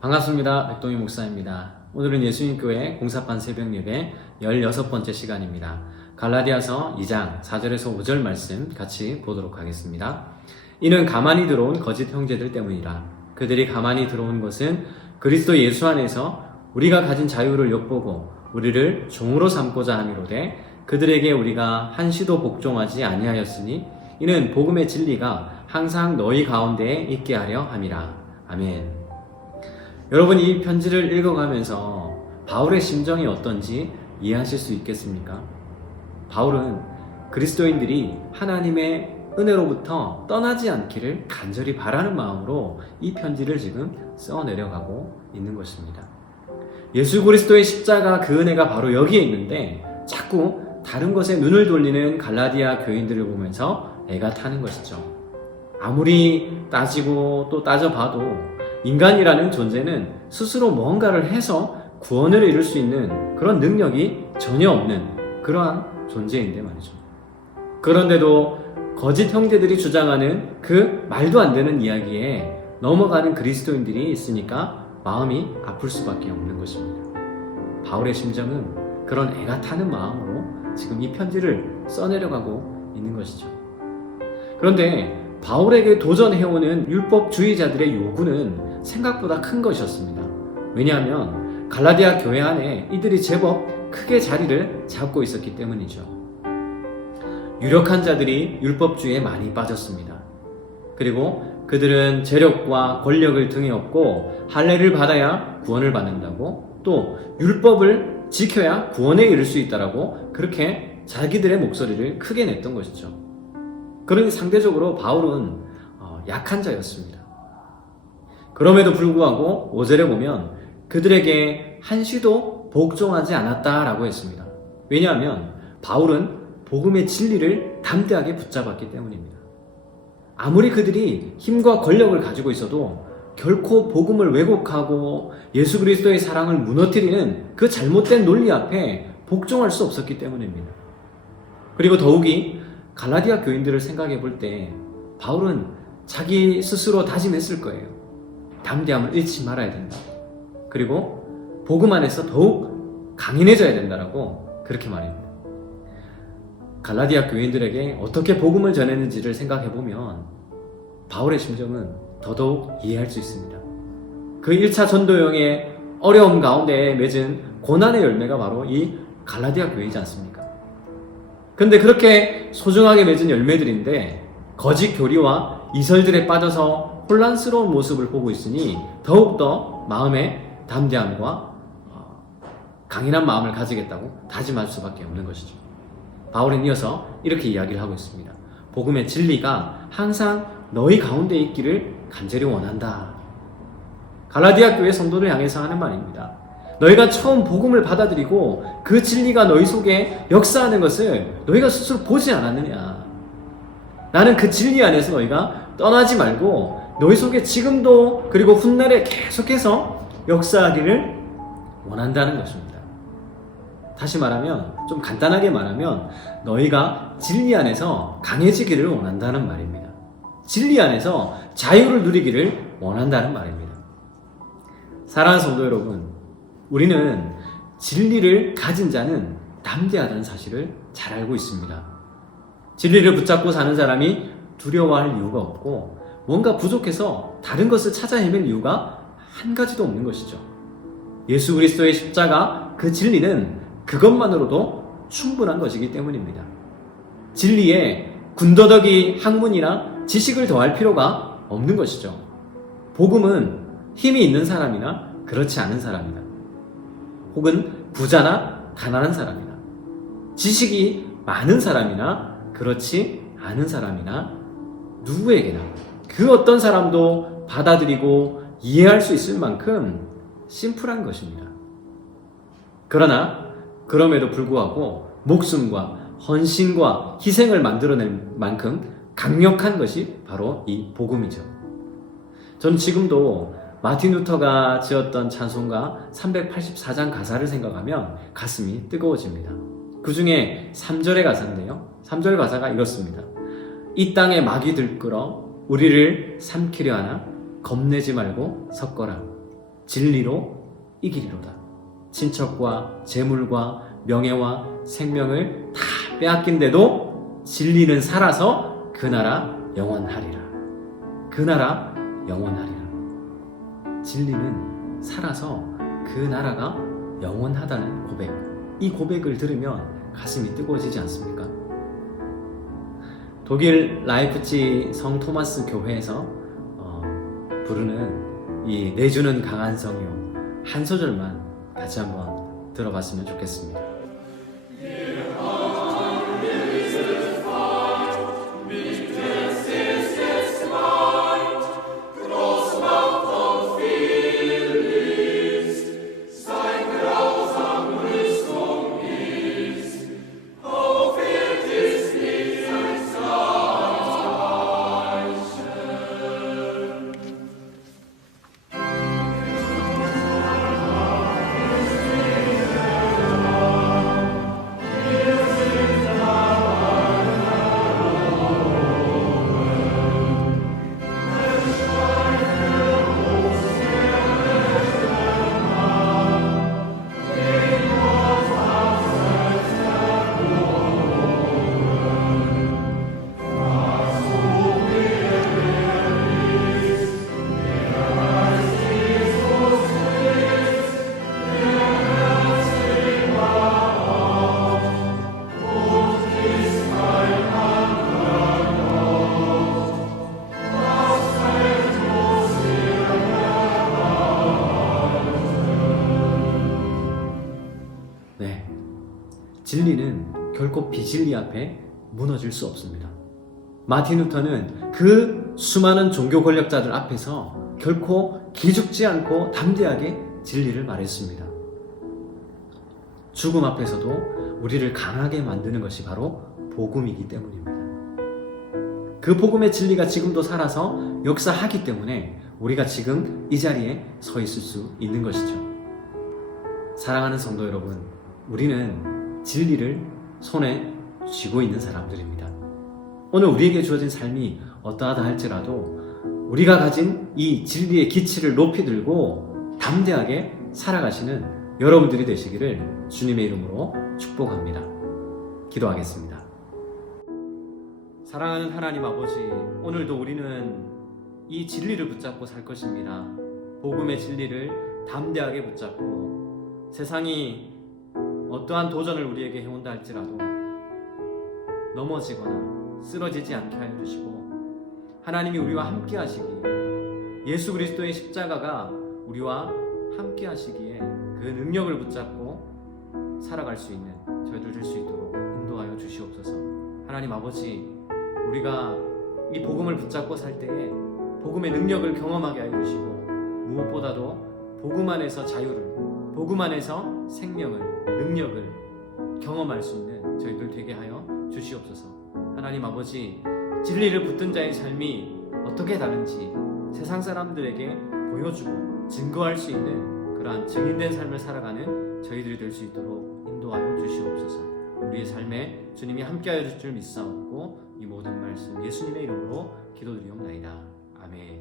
반갑습니다. 백동희 목사입니다. 오늘은 예수님교회 공사판 새벽 예배 16번째 시간입니다. 갈라디아서 2장 4절에서 5절 말씀 같이 보도록 하겠습니다. 이는 가만히 들어온 거짓 형제들 때문이라. 그들이 가만히 들어온 것은 그리스도 예수 안에서 우리가 가진 자유를 엿보고 우리를 종으로 삼고자 함이로되 그들에게 우리가 한시도 복종하지 아니하였으니 이는 복음의 진리가 항상 너희 가운데에 있게 하려 함이라. 아멘. 여러분 이 편지를 읽어가면서 바울의 심정이 어떤지 이해하실 수 있겠습니까? 바울은 그리스도인들이 하나님의 은혜로부터 떠나지 않기를 간절히 바라는 마음으로 이 편지를 지금 써 내려가고 있는 것입니다. 예수 그리스도의 십자가 그 은혜가 바로 여기에 있는데 자꾸 다른 것에 눈을 돌리는 갈라디아 교인들을 보면서 애가 타는 것이죠. 아무리 따지고 또 따져봐도 인간이라는 존재는 스스로 뭔가를 해서 구원을 이룰 수 있는 그런 능력이 전혀 없는 그러한 존재인데 말이죠. 그런데도 거짓 형제들이 주장하는 그 말도 안 되는 이야기에 넘어가는 그리스도인들이 있으니까 마음이 아플 수밖에 없는 것입니다. 바울의 심정은 그런 애가 타는 마음으로 지금 이 편지를 써내려가고 있는 것이죠. 그런데 바울에게 도전해오는 율법주의자들의 요구는 생각보다 큰 것이었습니다. 왜냐하면 갈라디아 교회 안에 이들이 제법 크게 자리를 잡고 있었기 때문이죠. 유력한 자들이 율법주의에 많이 빠졌습니다. 그리고 그들은 재력과 권력을 등에 업고 할례를 받아야 구원을 받는다고 또 율법을 지켜야 구원에 이를 수 있다라고 그렇게 자기들의 목소리를 크게 냈던 것이죠. 그러니 상대적으로 바울은 어, 약한 자였습니다. 그럼에도 불구하고 5절에 보면 그들에게 한시도 복종하지 않았다라고 했습니다. 왜냐하면 바울은 복음의 진리를 담대하게 붙잡았기 때문입니다. 아무리 그들이 힘과 권력을 가지고 있어도 결코 복음을 왜곡하고 예수 그리스도의 사랑을 무너뜨리는 그 잘못된 논리 앞에 복종할 수 없었기 때문입니다. 그리고 더욱이 갈라디아 교인들을 생각해 볼 때 바울은 자기 스스로 다짐했을 거예요. 담대함을 잃지 말아야 된다. 그리고 복음 안에서 더욱 강인해져야 된다라고 그렇게 말합니다. 갈라디아 교인들에게 어떻게 복음을 전했는지를 생각해 보면 바울의 심정은 더더욱 이해할 수 있습니다. 그 1차 전도여행의 어려움 가운데 맺은 고난의 열매가 바로 이 갈라디아 교회이지 않습니까? 근데 그렇게 소중하게 맺은 열매들인데 거짓 교리와 이설들에 빠져서 혼란스러운 모습을 보고 있으니 더욱더 마음에 담대함과 어, 강인한 마음을 가지겠다고 다짐할 수밖에 없는 것이죠. 바울은 이어서 이렇게 이야기를 하고 있습니다. 복음의 진리가 항상 너희 가운데 있기를 간절히 원한다. 갈라디아 교회 성도를 향해서 하는 말입니다. 너희가 처음 복음을 받아들이고 그 진리가 너희 속에 역사하는 것을 너희가 스스로 보지 않았느냐. 나는 그 진리 안에서 너희가 떠나지 말고 너희 속에 지금도 그리고 훗날에 계속해서 역사하기를 원한다는 것입니다. 다시 말하면 좀 간단하게 말하면 너희가 진리 안에서 강해지기를 원한다는 말입니다. 진리 안에서 자유를 누리기를 원한다는 말입니다. 사랑하는 성도 여러분, 우리는 진리를 가진 자는 담대하다는 사실을 잘 알고 있습니다. 진리를 붙잡고 사는 사람이 두려워할 이유가 없고 뭔가 부족해서 다른 것을 찾아 헤맬 이유가 한 가지도 없는 것이죠. 예수 그리스도의 십자가 그 진리는 그것만으로도 충분한 것이기 때문입니다. 진리에 군더더기 학문이나 지식을 더할 필요가 없는 것이죠. 복음은 힘이 있는 사람이나 그렇지 않은 사람이나 혹은 부자나 가난한 사람이나 지식이 많은 사람이나 그렇지 않은 사람이나 누구에게나 그 어떤 사람도 받아들이고 이해할 수 있을 만큼 심플한 것입니다. 그러나 그럼에도 불구하고 목숨과 헌신과 희생을 만들어낼 만큼 강력한 것이 바로 이 복음이죠. 전 지금도 마틴 루터가 지었던 찬송가 384장 가사를 생각하면 가슴이 뜨거워집니다. 그 중에 3절의 가사인데요. 3절 가사가 이렇습니다. 이 땅에 막이 들끓어 우리를 삼키려 하나 겁내지 말고 섞어라. 진리로 이기리로다. 친척과 재물과 명예와 생명을 다 빼앗긴데도 진리는 살아서 그 나라 영원하리라. 그 나라 영원하리라. 진리는 살아서 그 나라가 영원하다는 고백. 이 고백을 들으면 가슴이 뜨거워지지 않습니까? 독일 라이프치 성 토마스 교회에서 어, 부르는 이 내주는 강한 성이요 한 소절만 같이 한번 들어봤으면 좋겠습니다. 진리는 결코 비진리 앞에 무너질 수 없습니다. 마틴 루터는 그 수많은 종교 권력자들 앞에서 결코 기죽지 않고 담대하게 진리를 말했습니다. 죽음 앞에서도 우리를 강하게 만드는 것이 바로 복음이기 때문입니다. 그 복음의 진리가 지금도 살아서 역사하기 때문에 우리가 지금 이 자리에 서 있을 수 있는 것이죠. 사랑하는 성도 여러분, 우리는 진리를 손에 쥐고 있는 사람들입니다. 오늘 우리에게 주어진 삶이 어떠하다 할지라도 우리가 가진 이 진리의 기치를 높이 들고 담대하게 살아가시는 여러분들이 되시기를 주님의 이름으로 축복합니다. 기도하겠습니다. 사랑하는 하나님 아버지, 오늘도 우리는 이 진리를 붙잡고 살 것입니다. 복음의 진리를 담대하게 붙잡고 세상이 어떠한 도전을 우리에게 해온다 할지라도 넘어지거나 쓰러지지 않게 하여 주시고 하나님이 우리와 함께 하시기에 예수 그리스도의 십자가가 우리와 함께 하시기에 그 능력을 붙잡고 살아갈 수 있는 저희들 될 수 있도록 인도하여 주시옵소서. 하나님 아버지 우리가 이 복음을 붙잡고 살 때에 복음의 능력을 경험하게 하여 주시고 무엇보다도 복음 안에서 자유를 복음 안에서 생명을 능력을 경험할 수 있는 저희들 되게 하여 주시옵소서. 하나님 아버지 진리를 붙든 자의 삶이 어떻게 다른지 세상 사람들에게 보여주고 증거할 수 있는 그러한 증인된 삶을 살아가는 저희들이 될 수 있도록 인도하여 주시옵소서. 우리의 삶에 주님이 함께하여 줄줄 믿사옵고 이 모든 말씀 예수님의 이름으로 기도드리옵나이다. 아멘.